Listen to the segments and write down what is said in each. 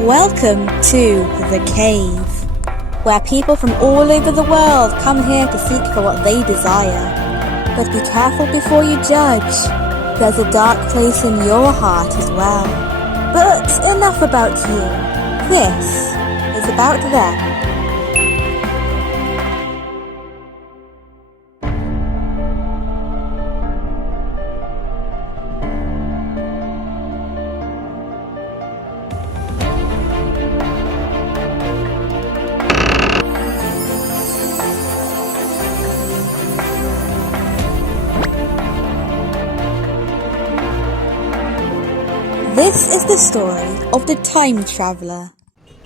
Welcome to the cave, where people from all over the world come here to seek for what they desire. But be careful before you judge. There's a dark place in your heart as well. But enough about you. This is about them. This is the story of the Time Traveller.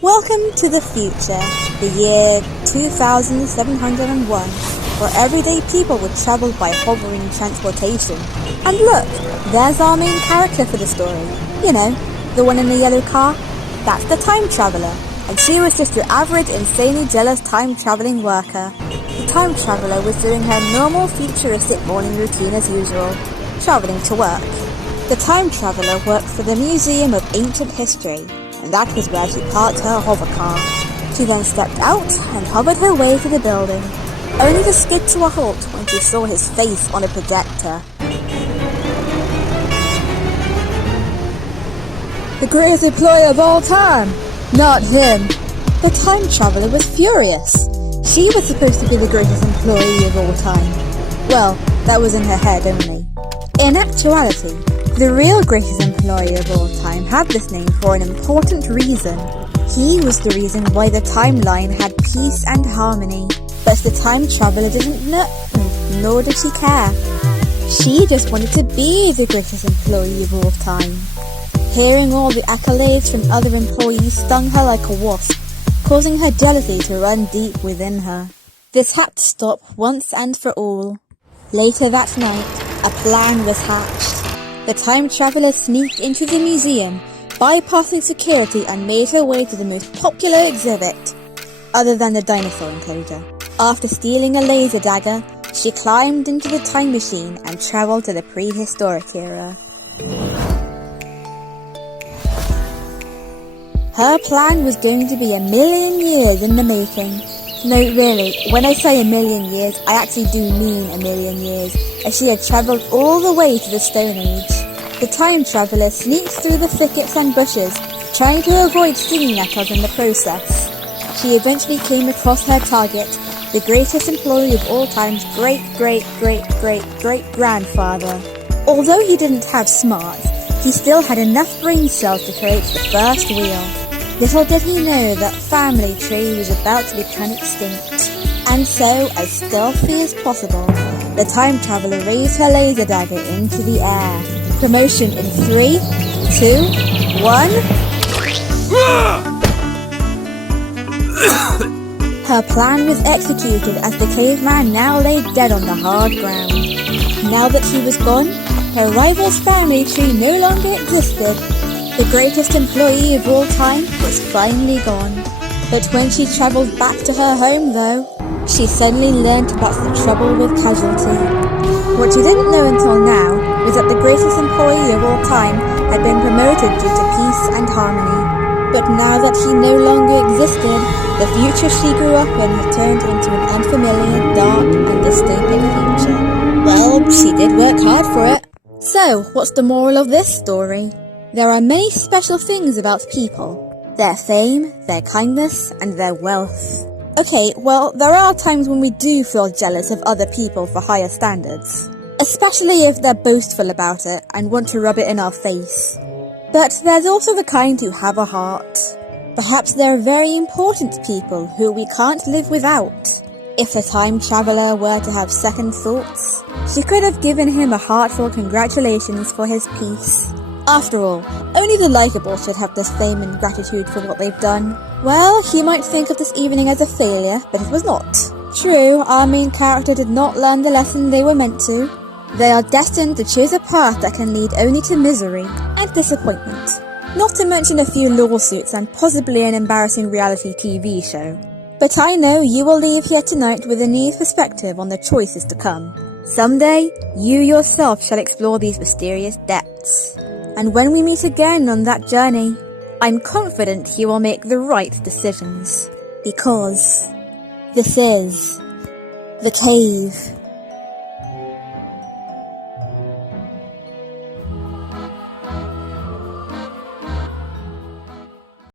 Welcome to the future, the year 2701, where everyday people would travel by hovering transportation. And look, there's our main character for the story. You know, the one in the yellow car? That's the Time Traveller. And she was just your average, insanely jealous time-travelling worker. The Time Traveller was doing her normal futuristic morning routine as usual, travelling to work. The Time Traveller worked for the Museum of Ancient History, and that was where she parked her hover car. She then stepped out and hovered her way to the building, only to skid to a halt when she saw his face on a projector. The greatest employee of all time! Not him! The Time Traveller was furious. She was supposed to be the greatest employee of all time. Well, that was in her head only. In actuality, the real greatest employee of all time had this name for an important reason. He was the reason why the timeline had peace and harmony. But the Time Traveller didn't know, nor did she care. She just wanted to be the greatest employee of all time. Hearing all the accolades from other employees stung her like a wasp, causing her jealousy to run deep within her. This had to stop once and for all. Later that night, a plan was hatched. The Time Traveller sneaked into the museum, bypassing security, and made her way to the most popular exhibit, other than the dinosaur enclosure. After stealing a laser dagger, she climbed into the time machine and travelled to the prehistoric era. Her plan was going to be 1,000,000 years in the making. No, really, when I say 1,000,000 years, I actually do mean 1,000,000 years, as she had travelled all the way to the Stone Age. The Time Traveller sneaked through the thickets and bushes, trying to avoid stinging nettles in the process. She eventually came across her target, the greatest employee of all time's great-great-great-great-great-grandfather. Although he didn't have smarts, he still had enough brain cells to create the first wheel. Little did he know that family tree was about to become extinct. And so, as stealthy as possible, the Time Traveller raised her laser dagger into the air. Promotion in 3, 2, 1... Her plan was executed as the caveman now lay dead on the hard ground. Now that he was gone, her rival's family tree no longer existed. The greatest employee of all time was finally gone. But when she travelled back to her home though, she suddenly learnt about the trouble with Casualty. What she didn't know until now was that the greatest employee of all time had been promoted due to peace and harmony. But now that he no longer existed, the future she grew up in had turned into an unfamiliar, dark and dystopic future. Well, she did work hard for it. So, what's the moral of this story? There are many special things about people. Their fame, their kindness, and their wealth. Okay, well, there are times when we do feel jealous of other people for higher standards. Especially if they're boastful about it and want to rub it in our face. But there's also the kind who have a heart. Perhaps they're very important people who we can't live without. If the time traveller were to have second thoughts, she could have given him a heartfelt congratulations for his peace. After all, only the likeable should have this fame and gratitude for what they've done. Well, he might think of this evening as a failure, but it was not. True, our main character did not learn the lesson they were meant to. They are destined to choose a path that can lead only to misery and disappointment. Not to mention a few lawsuits and possibly an embarrassing reality TV show. But I know you will leave here tonight with a new perspective on the choices to come. Someday, you yourself shall explore these mysterious depths. And when we meet again on that journey, I'm confident you will make the right decisions. Because this is The Cave.